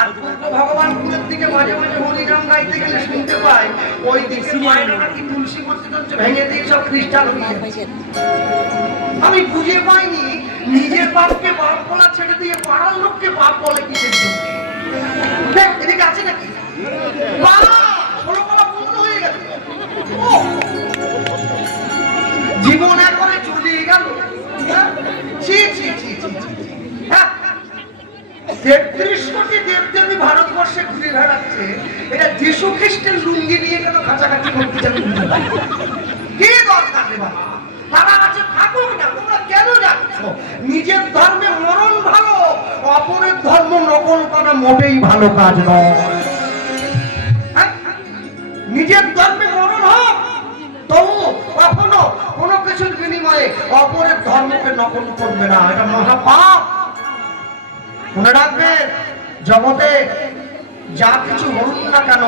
আর পূর্ব ভগবানপুরের দিকে মাঝে মাঝে হরিনাম গাইতে গেলে শুনতে পাই ওই দিকে মায়েরা নাকি তুলসী মসজিদ ভেঙে দিয়ে সব খ্রিস্টান হয়ে গেছে। আমি বুঝে পাইনি নিজের বাপকে বাপ বলা ছেড়ে দিয়ে পাড়ার লোককে বাপ বলে কিসের জন্য? দেখ এদিকে আছে নাকি হয়ে গেছে, জীবন একবারে চলিয়ে গেল। 33 কোটি দেবদেবী ভারতবর্ষে ঘুরে বেড়াচ্ছে, এটা যীশু খ্রিস্টের লুঙ্গি নিয়ে কেন কাছাকাছি করতে যাবে? কি দরকার রে বাবা? তারা আছে থাকুক না, তোমরা কেন যাচ্ছ? নিজের ধর্মে মরণ ভালো, অপরের ধর্ম নকল করা মোটেই ভালো কাজ নয়। নিজের ধর্মে মরণ হোক, তবু কখনো কোনো কিছুর বিনিময়ে অপরের ধর্মকে নকল করবে না, এটা মহাপাপ। মনে রাখবেন, জগতে যা কিছু বলুন না কেন,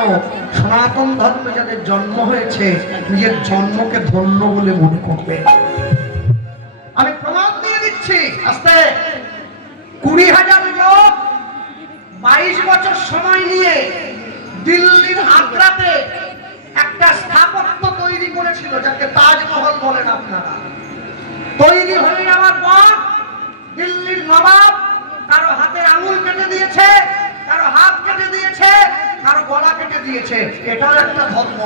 সনাতন ধর্মে যাদের জন্ম হয়েছে নিজের জন্মকে ধন্য বলে মনে করবে। আমি প্রমাণ দিয়ে দিচ্ছি। আস্তে 20,000 লোক 22 বছর সময় নিয়ে দিল্লির আগ্রাতে একটা স্থাপত্য তৈরি করেছিল, যাকে তাজমহল বলেন আপনারা। তৈরি হয়ে যাওয়ার পর দিল্লির নবাব কারো হাতের আঙুল কেটে দিয়েছে, কারো হাত কেটে দিয়েছে, কারো গলা কেটে দিয়েছে। এটাও একটা ধর্ম।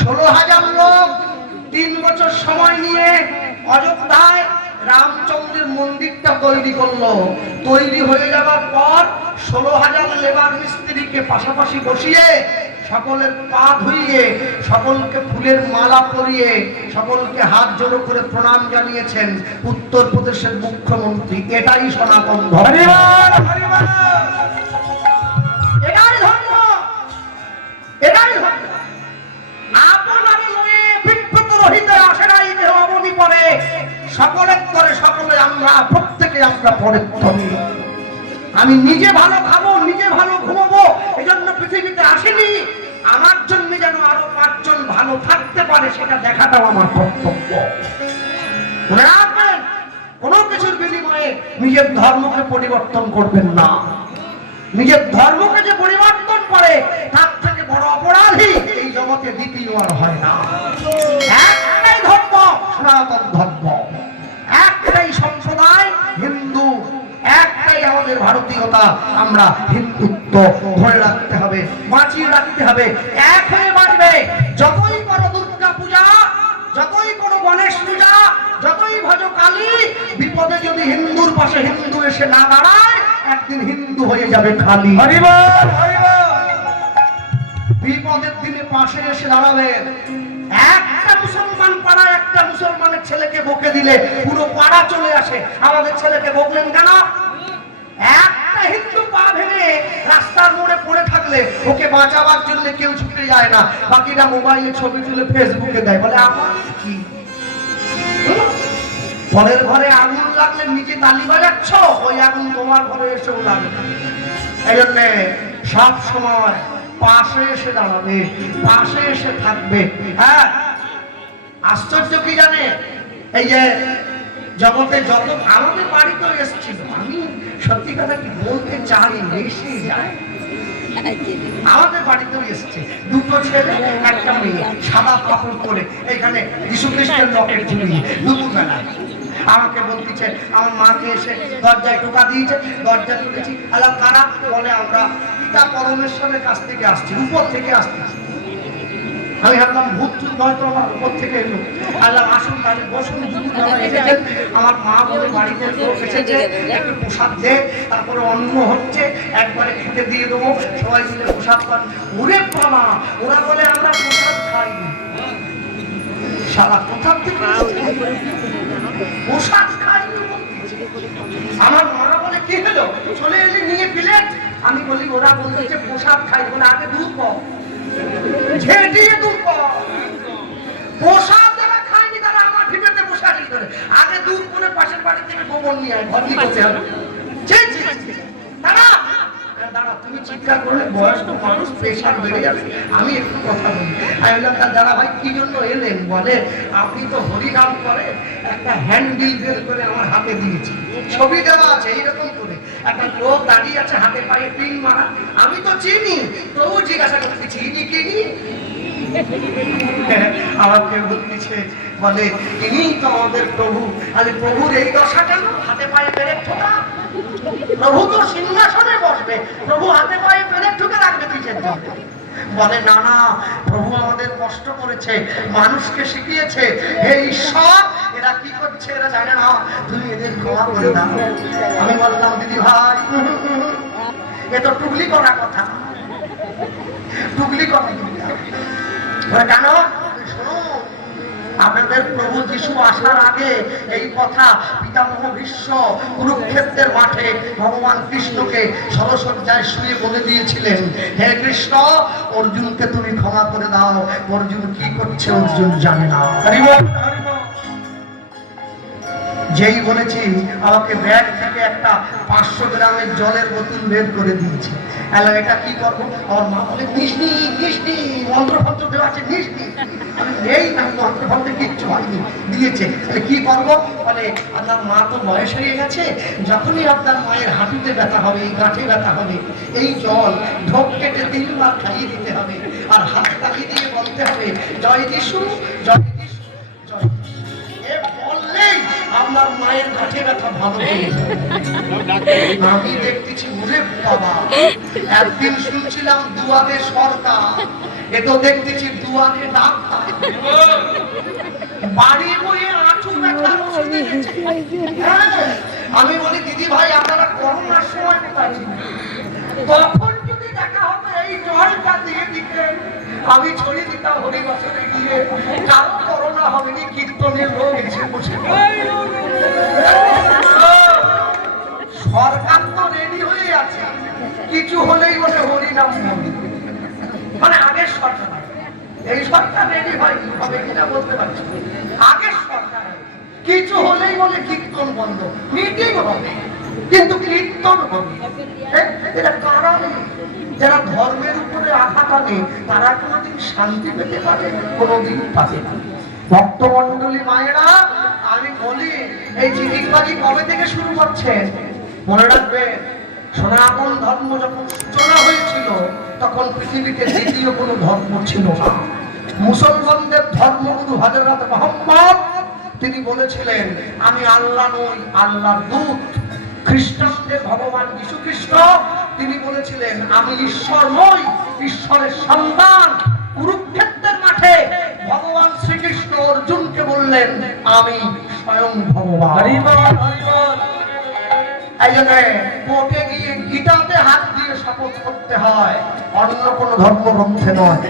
16,000 লোক 3 বছর সময় নিয়ে অযোধ্যায় রামচন্দ্রের মন্দিরটা তৈরি করলো। তৈরি হয়ে যাওয়ার পর 16,000 লেবার মিস্ত্রিকে পাশাপাশি বসিয়ে সকলের পা ধুইয়ে, সকলকে ফুলের মালা পরিয়ে, সকলকে হাত জোড়ো করে প্রণাম জানিয়েছেন উত্তরপ্রদেশের মুখ্যমন্ত্রী। এটাই সনাতন ধর্ম, এটাই ধর্ম, এটাই ধর্ম। আপনার লয়ে বিব্রত রহিতে আসে নাই দেহ অবনি পরে, সকলের তরে সকলে আমরা, প্রত্যেকে আমরা পরের তরে। আমি নিজে ভালো খাবো, নিজে ভালো ঘুমাবো, এজন্য পৃথিবীতে আসেনি। আমার জন্য যেন আরো 5 জন ভালো থাকতে পারে, সেটা দেখাটাও আমার কর্তব্য। মনে রাখবেন, কোনো কিছুর বিনিময়ে নিজের ধর্মকে পরিবর্তন করবেন না। নিজের ধর্মকে যে পরিবর্তন করে তার থেকে বড় অপরাধী এই জগতে দ্বিতীয় আর হয় না। একটাই ধর্ম, সনাতন ধর্ম। একটাই সম্প্রদায়, হিন্দু। একটাই আমাদের ভারতীয়তা। আমরা হিন্দুত্ব ধরে রাখতে হবে, বাঁচিয়ে রাখতে হবে, এক হয়ে বাঁচবে। যতই করো দুর্গা পূজা, যতই করো গণেশ পূজা, যতই ভজ কালী, বিপদে যদি হিন্দুর পাশে হিন্দু এসে না দাঁড়ায়, একদিন হিন্দু হয়ে যাবে খালি। বিপদের দিনে পাশে এসে দাঁড়াবে। একটা মুসলমান পাড়ায় একটা মুসলমানের ছেলেকে বকে দিলে পুরো পাড়া চলে আসে, আমাদের ছেলেকে বকলেন কেন? একটা হিন্দু পা ভেঙে রাস্তার মোড়ে পড়ে থাকলে ওকে বাঁচাবার জন্য কেউ ছুটে যায় না, বাকিরা মোবাইলে ছবি তুলে ফেসবুকে দেয়, বলে আমার কি? পরের ঘরে আগুন লাগলে নিজে তালি বাজাচ্ছ, ওই আগুন তোমার ঘরে এসেও লাগবে। এই জন্য সব সময় পাশে এসে দাঁড়াবে, পাশে এসে থাকবে। হ্যাঁ, আশ্চর্য কি জানে, এই যে জগতে যত আমাদের বাড়িতেও এসেছিল, আমি সত্যি কথা কি বলতে চাই, এসে যায়। আমাদের বাড়িতেও এসেছে 2 ছেলে 1 মেয়ে, সাদা কাপড় পরে এখানে যীশু খ্রিস্টের লকেট ঝুলিয়ে দুপুরবেলা আমাকে বলতেছে, আমার মাকে এসে দরজায় টোকা দিয়েছে, দরজা তুলেছি। আল্লাহ কারা? বলে আমরা পিতা পরমেশ্বরের কাছ থেকে আসছি, উপর থেকে আসতেছি। আমি ভাবলাম ভূত হয়তো আমার উপর থেকে এলো। আল্লাহ আসুন, তাহলে বসুন, এসেছেন। আমার মা বলে বাড়িতে লোক এসেছে, একটু প্রসাদ দে, তারপরে অন্ন হচ্ছে, একবারে খেতে দিয়ে দেবো, সবাই মিলে প্রসাদ পান। ওরে বাবা, ওরা বলে আমরা প্রসাদ খাই না। সারা কোথা থেকে প্রসাদ খাই? আমার মারা বলে কি হলো, চলে এলি নিয়ে প্লেট। আমি বলি ওরা বলছে প্রসাদ খাই, বলে আগে দুধ পাও, ঝেঁটিয়ে দুধ পাও। প্রসাদ যারা খায়নি তারা আমার ঠিকাতে বসে আসি করে, আগে দুধ করে পাশের বাড়ি থেকে গোবর নিয়ে আয়, ভর্তি করতে হবে। দাঁড়া, তুমি চিৎকার করলে বয়স্ক মানুষ, প্রেশার বেড়ে যাবে। আমি একটু কথা বলি। আমি বললাম দাদা ভাই কি জন্য এলেন? বলে আপনি তো হরিনাম করেন, একটা হ্যান্ডবিল বের করে আমার হাতে দিয়েছি, ছবি দেওয়া আছে এইরকম করে। একটা লোক দাঁড়িয়ে আছে হাতে পায়ে পিন মারা, আমি তো চিনি, তবু জিজ্ঞাসা করতে চিনি কিনি। আমাকে বলতেছে, বলে ইনি তো আমাদের প্রভু। আরে প্রভুর এই দশা কেন? হাতে পায়ে পেরেক ঠোকা। প্রভু তো সিংহাসনে বসবে, প্রভু হাতে পায়ে পেরেক ঠুকে রাখবে কিসের জন্য? বলে না না, প্রভু আমাদের কষ্ট করেছে, মানুষকে শিখিয়েছে, হে ঈশ্বর এরা কি করছে এরা জানে না, তুমি এদের ক্ষমা করে দাও। আমি বললাম দিদি ভাই এ তো টুকলি করা কথা, টুকলি কথা। কেন? আপনাদের প্রভু যিশু আসার আগে এই কথা পিতামহ ভীষ্ম কুরুক্ষেত্রের মাঠে ভগবান কৃষ্ণকে সরসজ্জায় শুয়ে বলে দিয়েছিলেন, হে কৃষ্ণ অর্জুনকে তুমি ক্ষমা করে দাও, অর্জুন কি করছে অর্জুন জানে না। যেই বলেছি আমাকে ব্যাগ থেকে একটা 500 গ্রামের জলের বোতল বের করে দিয়েছে। এটা কি করবো? আমার মা বলে মিষ্টি মিষ্টি মন্ত্রফন্ত্র দেওয়া আছে মিষ্টি। আমি নেই, আমি মন্ত্রফন্ত্রে কিচ্ছু হয়নি, দিয়েছে। কি করবো? বলে আপনার মা তো বয়স হয়ে গেছে, যখনই আপনার মায়ের হাঁটুতে ব্যথা হবে, এই গাঁঠে ব্যথা হবে, এই জল ঢোক কেটে 3 বার খাইয়ে দিতে হবে, আর হাতে তালি দিয়ে বলতে হবে জয় যিশু জয় যিশু জয়। বললেই আপনার মায়ের গাঁঠে ব্যথা ভালো হয়ে যাবে। আমি দেখতেছি ওরে বাবা, একদিন শুনছিলাম দুয়ারে সরকার, এ তো দেখতেছি দুয়ারে ডাক্তার। বাড়ি বইয়ে আঁচু ব্যথা ওষুধ দিয়েছে। আমি বলি দিদি ভাই আপনারা করোনার সময় কোথায় ছিলেন? তখন যদি দেখা হতো এই জলটা দিয়ে দিতেন, আমি ছড়িয়ে দিতাম হরিবাসরে গিয়ে, কারো করোনা হবেনি, কীর্তনের লোক এসে বসে। সরকার তো রেডি হয়ে আছে, কিছু হলেই বলে হরিনাম মন্দির, মানে আগের সরকার। এই সরকার রেডি হয়নি, হবে কিনা বলতে পারছি। আগের সরকার কিছু হলেই বলে কীর্তন বন্ধ, মিটিং হবে কিন্তু কীর্তন হবে। এটা কারণ যারা ধর্মের উপরে আঘাত আনে তারা কোনোদিন শান্তি পেতে পারে, কোনোদিন পাবে না। ভক্তমন্ডলী মায়েরা, আমি বলি এই জিনিসবাজি কবে থেকে শুরু করছেন? মনে রাখবে, সনাতন ধর্ম যখন সূচনা হয়েছিল তখন পৃথিবীতে দ্বিতীয় কোনো ধর্ম ছিল না। মুসলমানদের ধর্মগুরু হযরত মুহাম্মদ তিনি বলেছিলেন আমি আল্লাহ নই, আল্লাহর দূত। খ্রিস্টানদের ভগবান যীশু খ্রিস্ট তিনি বলেছিলেন আমি ঈশ্বর নই, ঈশ্বরের সন্তান। কুরুক্ষেত্রের মাঠে ভগবান শ্রীকৃষ্ণ অর্জুনকে বললেন আমি স্বয়ং ভগবান। এই জন্য কোর্টে গিয়ে গীতাতে হাত দিয়ে শপথ করতে হয়, অন্য কোনো ধর্মগ্রন্থে নয়।